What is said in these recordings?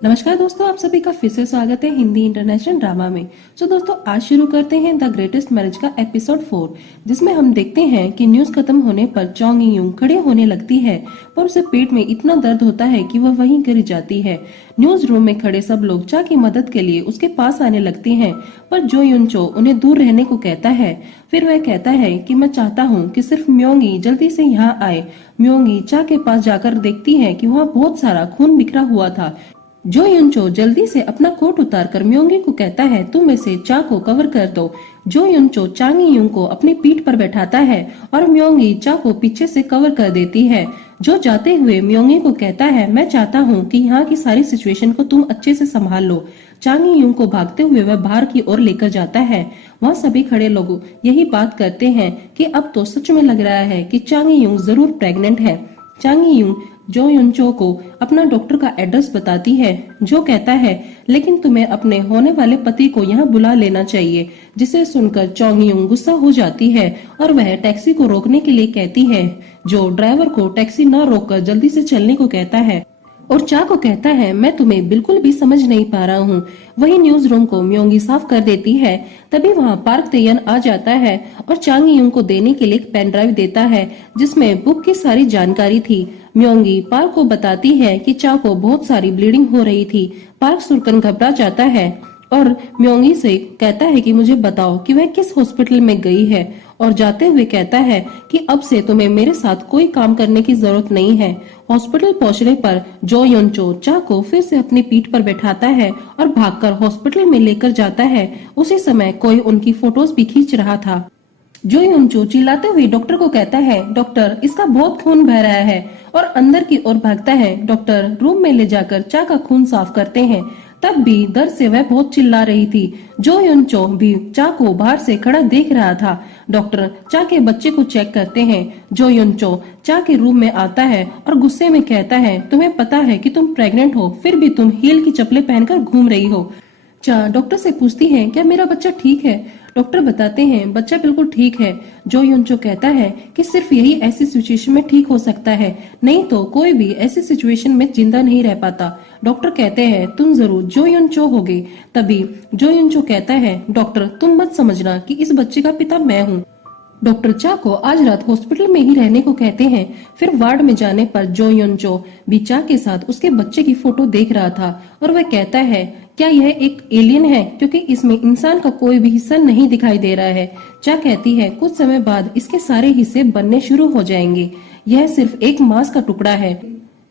नमस्कार दोस्तों, आप सभी का फिर से स्वागत है हिंदी इंटरनेशनल ड्रामा में। दोस्तों आज शुरू करते हैं द ग्रेटेस्ट मैरिज का एपिसोड 4, जिसमें हम देखते हैं कि न्यूज खत्म होने पर चोंग यूं खड़े होने लगती है, पर उसे पेट में इतना दर्द होता है कि वह वहीं गिर जाती है। न्यूज रूम में खड़े सब लोग चा की मदद के लिए उसके पास आने लगते हैं, पर जो युन चो उन्हें दूर रहने को कहता है। फिर वह कहता है कि मैं चाहता हूँ कि सिर्फ म्योंगी जल्दी से यहाँ आए। म्योंगी चा के पास जाकर देखती है कि वहाँ बहुत सारा खून बिखरा हुआ था। जो युनचो जल्दी से अपना कोट उतारकर म्योंगी को कहता है तुम इसे चा को कवर कर दो। जो युनचो चांगी युंग को अपनी पीठ पर बैठाता है और म्योंगी चा को पीछे से कवर कर देती है। जो जाते हुए म्योंगी को कहता है मैं चाहता हूँ कि यहाँ की सारी सिचुएशन को तुम अच्छे से संभाल लो। चांगी युंग को भागते हुए वह बाहर की ओर लेकर जाता है। वहाँ सभी खड़े लोग यही बात करते हैं कि अब तो सच में लग रहा है कि चांगी युंग जरूर प्रेग्नेंट है। चांगी युंग जो युनचो को अपना डॉक्टर का एड्रेस बताती है। जो कहता है लेकिन तुम्हें अपने होने वाले पति को यहाँ बुला लेना चाहिए, जिसे सुनकर चोंग यूंग गुस्सा हो जाती है और वह टैक्सी को रोकने के लिए कहती है। जो ड्राइवर को टैक्सी न रोककर जल्दी से चलने को कहता है और चा को कहता है मैं तुम्हें बिल्कुल भी समझ नहीं पा रहा हूँ। वही न्यूज रूम को म्योंगी साफ कर देती है। तभी वहाँ पार्क तेयन आ जाता है और चांग यूंग को देने के लिए एक पेन ड्राइव देता है, जिसमें बुक की सारी जानकारी थी। म्योंगी पार्क को बताती है कि चा को बहुत सारी ब्लीडिंग हो रही थी। पार्क सुनकर घबरा जाता है और म्योंगी से कहता है कि मुझे बताओ कि वह किस हॉस्पिटल में गई है, और जाते हुए कहता है कि अब से तुम्हें मेरे साथ कोई काम करने की जरूरत नहीं है। हॉस्पिटल पहुंचने पर जो युनचो चा को फिर से अपनी पीठ पर बैठाता है और भागकर हॉस्पिटल में लेकर जाता है। उसी समय कोई उनकी फोटोज भी खींच रहा था। जो युनचो चिल्लाते हुए डॉक्टर को कहता है डॉक्टर इसका बहुत खून बह रहा है, और अंदर की ओर भागता है। डॉक्टर रूम में ले जाकर चा का खून साफ करते हैं। तब भी दर्द से वह बहुत चिल्ला रही थी। जो युनचो भी चा को बाहर से खड़ा देख रहा था। डॉक्टर चा के बच्चे को चेक करते हैं। जो युनचो चा के रूम में आता है और गुस्से में कहता है तुम्हें पता है कि तुम प्रेग्नेंट हो, फिर भी तुम हील की चप्पलें पहनकर घूम रही हो। चा डॉक्टर से पूछती है क्या मेरा बच्चा ठीक है। डॉक्टर बताते हैं बच्चा बिल्कुल ठीक है। जो युनचो कहता है कि सिर्फ यही ऐसी सिचुएशन में ठीक हो सकता है, नहीं तो कोई भी ऐसी सिचुएशन में जिंदा नहीं रह पाता। डॉक्टर कहते हैं तुम जरूर जो युनचो होगे। तभी जो युनचो कहता है डॉक्टर तुम मत समझना कि इस बच्चे का पिता मैं हूँ। डॉक्टर चा को आज रात हॉस्पिटल में ही रहने को कहते हैं। फिर वार्ड में जाने पर जो युनचो भी चा के साथ उसके बच्चे की फोटो देख रहा था और वह कहता है क्या यह एक एलियन है, क्योंकि इसमें इंसान का कोई भी हिस्सा नहीं दिखाई दे रहा है। चा कहती है कुछ समय बाद इसके सारे हिस्से बनने शुरू हो जाएंगे, यह सिर्फ एक मांस का टुकड़ा है।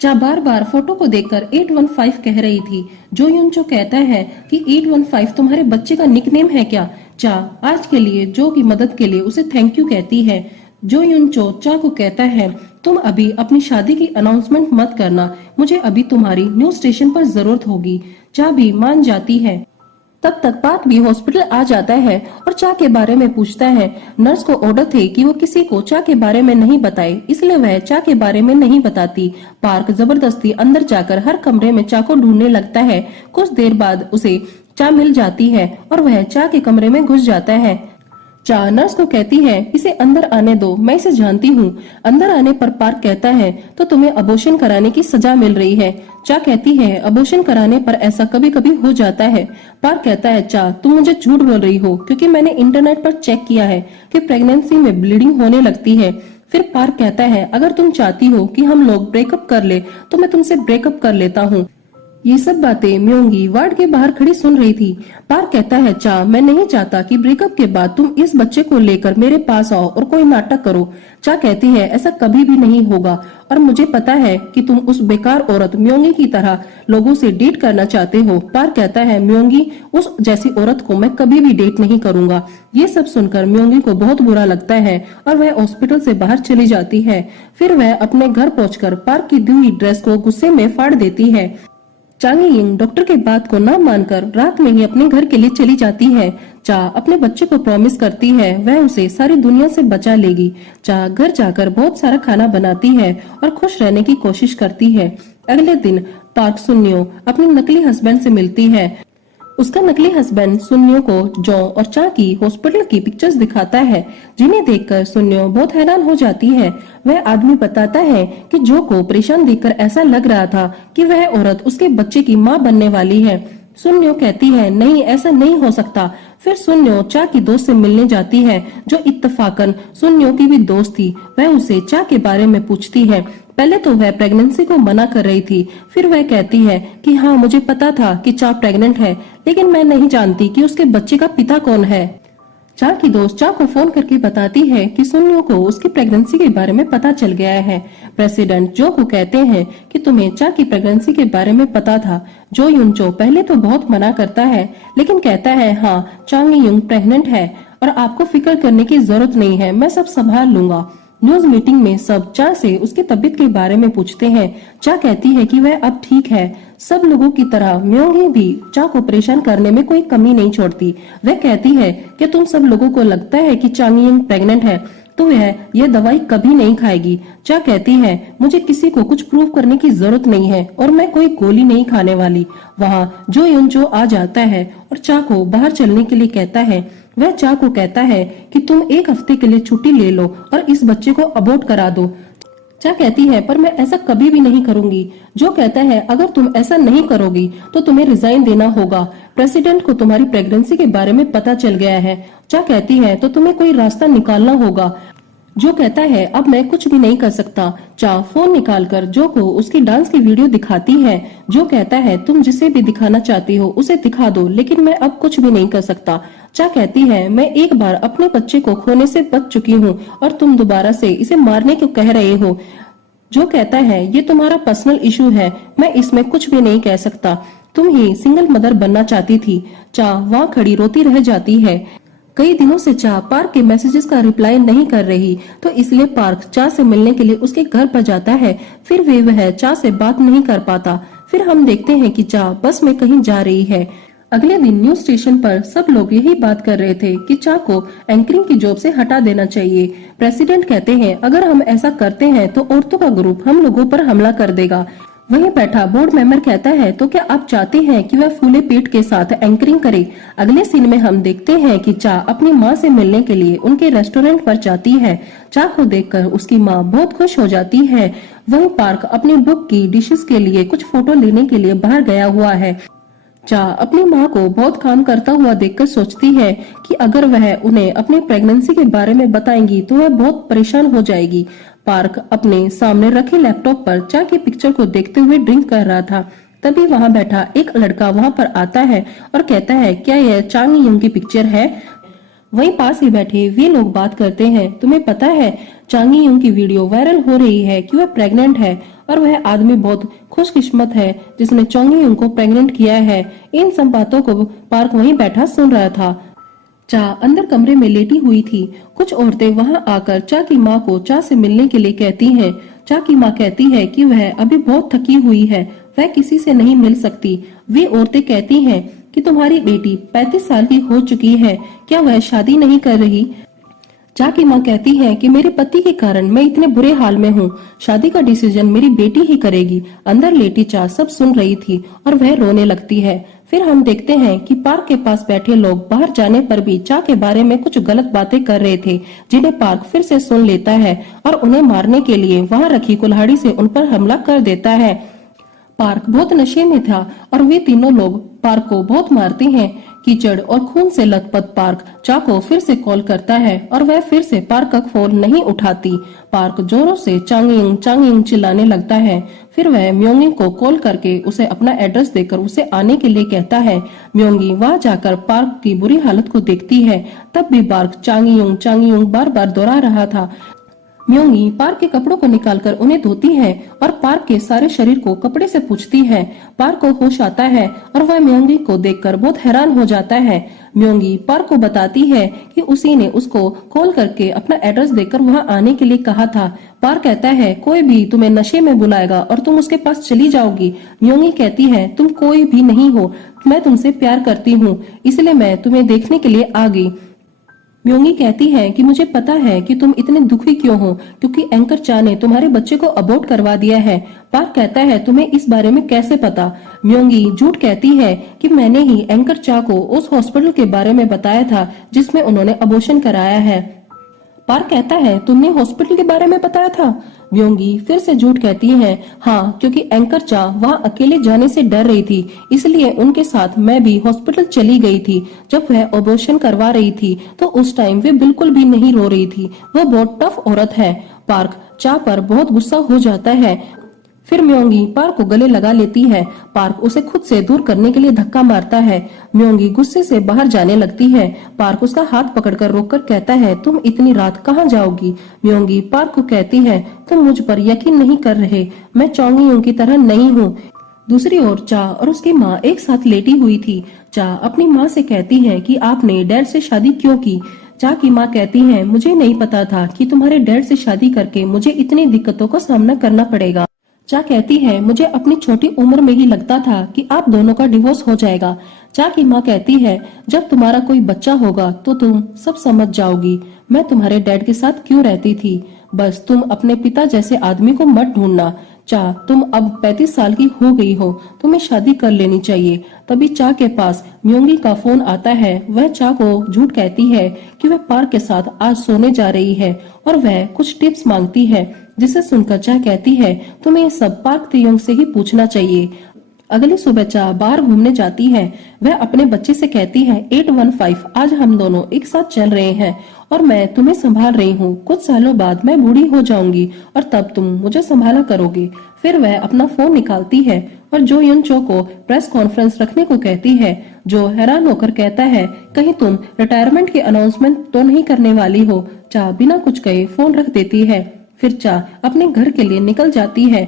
चा बार बार फोटो को देखकर 815 कह रही थी। जो युनचो कहता है कि 815 तुम्हारे बच्चे का निकनेम है क्या। चा आज के लिए जो की मदद के लिए उसे थैंक यू कहती है। जो युनचो चा को कहता है तुम अभी अपनी शादी की अनाउंसमेंट मत करना, मुझे अभी तुम्हारी न्यूज स्टेशन पर जरूरत होगी। चा भी मान जाती है। तब तक पार्क भी हॉस्पिटल आ जाता है और चा के बारे में पूछता है। नर्स को ऑर्डर थे कि वो किसी को चा के बारे में नहीं बताए, इसलिए वह चा के बारे में नहीं बताती। पार्क जबरदस्ती अंदर जाकर हर कमरे में चा को ढूंढने लगता है। कुछ देर बाद उसे चा मिल जाती है और वह चा के कमरे में घुस जाता है। चा नर्स को कहती है इसे अंदर आने दो, मैं इसे जानती हूँ। अंदर आने पर पार्क कहता है तो तुम्हें अबॉर्शन कराने की सजा मिल रही है। चा कहती है अबॉर्शन कराने पर ऐसा कभी कभी हो जाता है। पार्क कहता है चा तुम मुझे झूठ बोल रही हो, क्योंकि मैंने इंटरनेट पर चेक किया है कि प्रेगनेंसी में ब्लीडिंग होने लगती है। फिर पार्क कहता है अगर तुम चाहती हो कि हम लोग ब्रेकअप कर ले तो मैं तुमसे ब्रेकअप कर लेता हूँ। ये सब बातें म्योंगी वार्ड के बाहर खड़ी सुन रही थी। पार्क कहता है चा मैं नहीं चाहता कि ब्रेकअप के बाद तुम इस बच्चे को लेकर मेरे पास आओ और कोई नाटक करो। चा कहती है ऐसा कभी भी नहीं होगा और मुझे पता है कि तुम उस बेकार औरत म्योंगी की तरह लोगों से डेट करना चाहते हो। पार्क कहता है म्योंगी उस जैसी औरत को मैं कभी भी डेट नहीं करूंगा। ये सब सुनकर म्योंगी को बहुत बुरा लगता है और वह हॉस्पिटल से बाहर चली जाती है। फिर वह अपने घर पहुंचकर पार्क की दी हुई ड्रेस को गुस्से में फाड़ देती है। चांगी यिंग डॉक्टर के बात को न मानकर रात में ही अपने घर के लिए चली जाती है। चा अपने बच्चे को प्रॉमिस करती है वह उसे सारी दुनिया से बचा लेगी। चा घर जाकर बहुत सारा खाना बनाती है और खुश रहने की कोशिश करती है। अगले दिन पार्क सुन्यो अपने नकली हस्बैंड से मिलती है। उसका नकली हस्बैंड सुन्यो को जौ और चा की हॉस्पिटल की पिक्चर्स दिखाता है, जिन्हें देखकर सुन्यो बहुत हैरान हो जाती है। वह आदमी बताता है कि जो को परेशान देखकर ऐसा लग रहा था कि वह औरत उसके बच्चे की माँ बनने वाली है। सुन्यो कहती है नहीं, ऐसा नहीं हो सकता। फिर सुन्यो चा की दोस्त से मिलने जाती है, जो इत्तफाकन सुन्यो की भी दोस्त थी। वह उसे चा के बारे में पूछती है। पहले तो वह प्रेगनेंसी को मना कर रही थी, फिर वह कहती है कि हाँ, मुझे पता था कि चा प्रेग्नेंट है, लेकिन मैं नहीं जानती कि उसके बच्चे का पिता कौन है। चा की दोस्त चा को फोन करके बताती है कि सुन्यो को उसकी प्रेगनेंसी के बारे में पता चल गया है। प्रेसिडेंट जो को कहते हैं कि तुम्हें चा की प्रेगनेंसी के बारे में पता था। जो युनचो पहले तो बहुत मना करता है, लेकिन कहता है हाँ, चांग युंग प्रेग्नेंट है और आपको फिक्र करने की जरूरत नहीं है, मैं सब संभाल लूंगा। न्यूज मीटिंग में सब चा से उसकी तबीयत के बारे में पूछते हैं। चा कहती है कि वह अब ठीक है। सब लोगों की तरह म्योंगी भी चा को परेशान करने में कोई कमी नहीं छोड़ती। वह कहती है कि तुम सब लोगों को लगता है कि चांग प्रेग्नेंट है तो वह यह दवाई कभी नहीं खाएगी। चा कहती है मुझे किसी को कुछ प्रूव करने की जरूरत नहीं है और मैं कोई गोली नहीं खाने वाली। वहाँ जो युनचो आ जाता है और चा को बाहर चलने के लिए कहता है। वह चा को कहता है कि तुम एक हफ्ते के लिए छुट्टी ले लो और इस बच्चे को अबॉर्ट करा दो। चा कहती है पर मैं ऐसा कभी भी नहीं करूंगी। जो कहता है अगर तुम ऐसा नहीं करोगी तो तुम्हें रिजाइन देना होगा। प्रेसिडेंट को तुम्हारी प्रेगनेंसी के बारे में पता चल गया है। चा कहती है तो तुम्हें कोई रास्ता निकालना होगा। जो कहता है अब मैं कुछ भी नहीं कर सकता। चा फोन निकालकर जो को उसकी डांस की वीडियो दिखाती है। जो कहता है तुम जिसे भी दिखाना चाहती हो उसे दिखा दो, लेकिन मैं अब कुछ भी नहीं कर सकता। चा कहती है मैं एक बार अपने बच्चे को खोने से बच चुकी हूँ और तुम दोबारा से इसे मारने क्यों कह रहे हो। जो कहता है ये तुम्हारा पर्सनल इशू है, मैं इसमें कुछ भी नहीं कह सकता। तुम ही सिंगल मदर बनना चाहती थी। चा वहाँ खड़ी रोती रह जाती है। कई दिनों से चा पार्क के मैसेजेस का रिप्लाई नहीं कर रही, तो इसलिए पार्क चा से मिलने के लिए उसके घर पर जाता है। फिर वह चा से बात नहीं कर पाता। फिर हम देखते हैं कि चा बस में कहीं जा रही है। अगले दिन न्यूज स्टेशन पर सब लोग यही बात कर रहे थे कि चा को एंकरिंग की जॉब से हटा देना चाहिए। प्रेसिडेंट कहते हैं अगर हम ऐसा करते हैं तो औरतों का ग्रुप हम लोगों पर हमला कर देगा। वहीं बैठा बोर्ड मेंबर कहता है तो क्या आप चाहते हैं कि वह फूले पेट के साथ एंकरिंग करे। अगले सीन में हम देखते हैं कि चा अपनी माँ से मिलने के लिए उनके रेस्टोरेंट पर जाती है। चा को देखकर उसकी माँ बहुत खुश हो जाती है। वहीं पार्क अपनी बुक की डिशेस के लिए कुछ फोटो लेने के लिए बाहर गया हुआ है। चा अपनी माँ को बहुत काम करता हुआ देखकर सोचती है कि अगर वह उन्हें अपनी प्रेगनेंसी के बारे में बताएंगी तो वह बहुत परेशान हो जाएगी। पार्क अपने सामने रखे लैपटॉप पर चा की पिक्चर को देखते हुए ड्रिंक कर रहा था। तभी वहाँ बैठा एक लड़का वहाँ पर आता है और कहता है क्या यह चांग युंग की पिक्चर है। वहीं पास ही बैठे वे लोग बात करते हैं। तुम्हें पता है चांग युंग की वीडियो वायरल हो रही है कि वह प्रेग्नेंट है और वह आदमी बहुत खुशकिस्मत है जिसने चांग युंग को प्रेग्नेंट किया है। इन सब बातों को पार्क वहीं बैठा सुन रहा था। चा अंदर कमरे में लेटी हुई थी। कुछ औरतें वहां आकर चा की माँ को चा से मिलने के लिए कहती हैं। चा की माँ कहती है कि वह अभी बहुत थकी हुई है, वह किसी से नहीं मिल सकती। वे औरतें कहती हैं कि तुम्हारी बेटी 35 साल की हो चुकी है, क्या वह शादी नहीं कर रही। चा की माँ कहती है कि मेरे पति के कारण मैं इतने बुरे हाल में हूँ, शादी का डिसीजन मेरी बेटी ही करेगी। अंदर लेटी चा सब सुन रही थी और वह रोने लगती है। फिर हम देखते हैं कि पार्क के पास बैठे लोग बाहर जाने पर भी चा के बारे में कुछ गलत बातें कर रहे थे, जिन्हें पार्क फिर से सुन लेता है और उन्हें मारने के लिए वहां रखी कुल्हाड़ी से उन पर हमला कर देता है। पार्क बहुत नशे में था और वे तीनों लोग पार्क को बहुत मारते हैं। कीचड़ और खून से लथपथ पार्क चा को फिर से कॉल करता है और वह फिर से पार्क का फोन नहीं उठाती। पार्क जोरों से चांग यिंग चिल्लाने लगता है। फिर वह म्योंगी को कॉल करके उसे अपना एड्रेस देकर उसे आने के लिए कहता है। म्योंगी वहां जाकर पार्क की बुरी हालत को देखती है। तब भी पार्क चांग युंग बार बार दोहरा रहा था। म्योंगी पार्क के कपड़ों को निकालकर उन्हें धोती है और पार्क के सारे शरीर को कपड़े से पोंछती है। पार्क को होश आता है और वह म्योंगी को देखकर बहुत हैरान हो जाता है। म्योंगी पार्क को बताती है कि उसी ने उसको कॉल करके अपना एड्रेस देकर वहां आने के लिए कहा था। पार्क कहता है कोई भी तुम्हें नशे में बुलाएगा और तुम उसके पास चली जाओगी। म्योंगी कहती है तुम कोई भी नहीं हो, मैं तुमसे प्यार करती हूँ, इसलिए मैं तुम्हें देखने के लिए आ गई। म्योंगी कहती है कि मुझे पता है कि तुम इतने दुखी क्यों हो, क्योंकि एंकर चा ने तुम्हारे बच्चे को अबॉर्ट करवा दिया है। पार्क कहता है तुम्हें इस बारे में कैसे पता। म्योंगी झूठ कहती है कि मैंने ही एंकर चा को उस हॉस्पिटल के बारे में बताया था जिसमें उन्होंने अबॉर्शन कराया है। पार्क कहता है तुमने हॉस्पिटल के बारे में बताया था। म्योंगी फिर से झूठ कहती है हाँ, क्योंकि एंकर चा वहाँ अकेले जाने से डर रही थी, इसलिए उनके साथ मैं भी हॉस्पिटल चली गई थी। जब वह अबॉर्शन करवा रही थी तो उस टाइम वे बिल्कुल भी नहीं रो रही थी। वह बहुत टफ औरत है। पार्क चा पर बहुत गुस्सा हो जाता है। फिर म्योंगी पार्क को गले लगा लेती है। पार्क उसे खुद से दूर करने के लिए धक्का मारता है। म्योंगी गुस्से से बाहर जाने लगती है। पार्क उसका हाथ पकड़कर रोककर कहता है तुम इतनी रात कहाँ जाओगी। म्योंगी पार्क को कहती है तुम मुझ पर यकीन नहीं कर रहे, मैं चोंगी यूं की तरह नहीं हूँ। दूसरी ओर चा और उसकी माँ एक साथ लेटी हुई थी। चा अपनी माँ से कहती है कि आपने डैड से शादी क्यों की। चा की माँ कहती है मुझे नहीं पता था कि तुम्हारे डैड से शादी करके मुझे इतनी दिक्कतों का सामना करना पड़ेगा। चा कहती है मुझे अपनी छोटी उम्र में ही लगता था कि आप दोनों का डिवोर्स हो जाएगा। चा की माँ कहती है जब तुम्हारा कोई बच्चा होगा तो तुम सब समझ जाओगी मैं तुम्हारे डैड के साथ क्यों रहती थी। बस तुम अपने पिता जैसे आदमी को मत ढूंढना। चा तुम अब 35 साल की हो गई हो, तुम्हें शादी कर लेनी चाहिए। तभी चा के पास म्योंगी का फोन आता है। वह चा को झूठ कहती है कि वह पार्क के साथ आज सोने जा रही है और वह कुछ टिप्स मांगती है, जिसे सुनकर चा कहती है तुम्हें ये सब पार्क तियोंग से ही पूछना चाहिए। अगली सुबह चा बाहर घूमने जाती है। वह अपने बच्चे से कहती है 815 आज हम दोनों एक साथ चल रहे हैं और मैं तुम्हें संभाल रही हूँ। कुछ सालों बाद मैं बूढ़ी हो जाऊंगी और तब तुम मुझे संभाला करोगे। फिर वह अपना फोन निकालती है और जो युन चो को प्रेस कॉन्फ्रेंस रखने को कहती है। जो हैरान होकर कहता है कहीं तुम रिटायरमेंट की अनाउंसमेंट तो नहीं करने वाली हो। चा बिना कुछ कहे फोन रख देती है। फिर चा अपने घर के लिए निकल जाती है।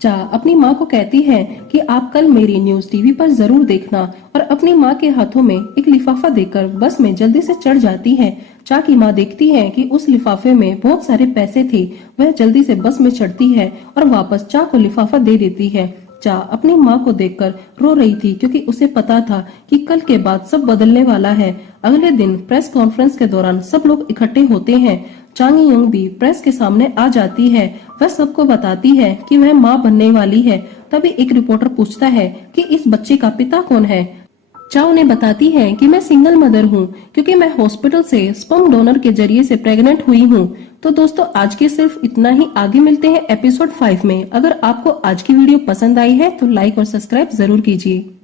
चा अपनी माँ को कहती है कि आप कल मेरी न्यूज टीवी पर जरूर देखना और अपनी माँ के हाथों में एक लिफाफा देकर बस में जल्दी से चढ़ जाती है। चा की माँ देखती है कि उस लिफाफे में बहुत सारे पैसे थे। वह जल्दी से बस में चढ़ती है और वापस चा को लिफाफा दे देती है। चा अपनी माँ को देखकर रो रही थी, क्योंकि उसे पता था कि कल के बाद सब बदलने वाला है। अगले दिन प्रेस कॉन्फ्रेंस के दौरान सब लोग इकट्ठे होते हैं। चांग यूंग भी प्रेस के सामने आ जाती है। वह सबको बताती है कि वह माँ बनने वाली है। तभी एक रिपोर्टर पूछता है कि इस बच्चे का पिता कौन है। चा उन्हें बताती है कि मैं सिंगल मदर हूँ, क्योंकि मैं हॉस्पिटल से स्पर्म डोनर के जरिए से प्रेग्नेंट हुई हूँ। तो दोस्तों आज के सिर्फ इतना ही। आगे मिलते हैं एपिसोड 5 में। अगर आपको आज की वीडियो पसंद आई है तो लाइक और सब्सक्राइब जरूर कीजिए।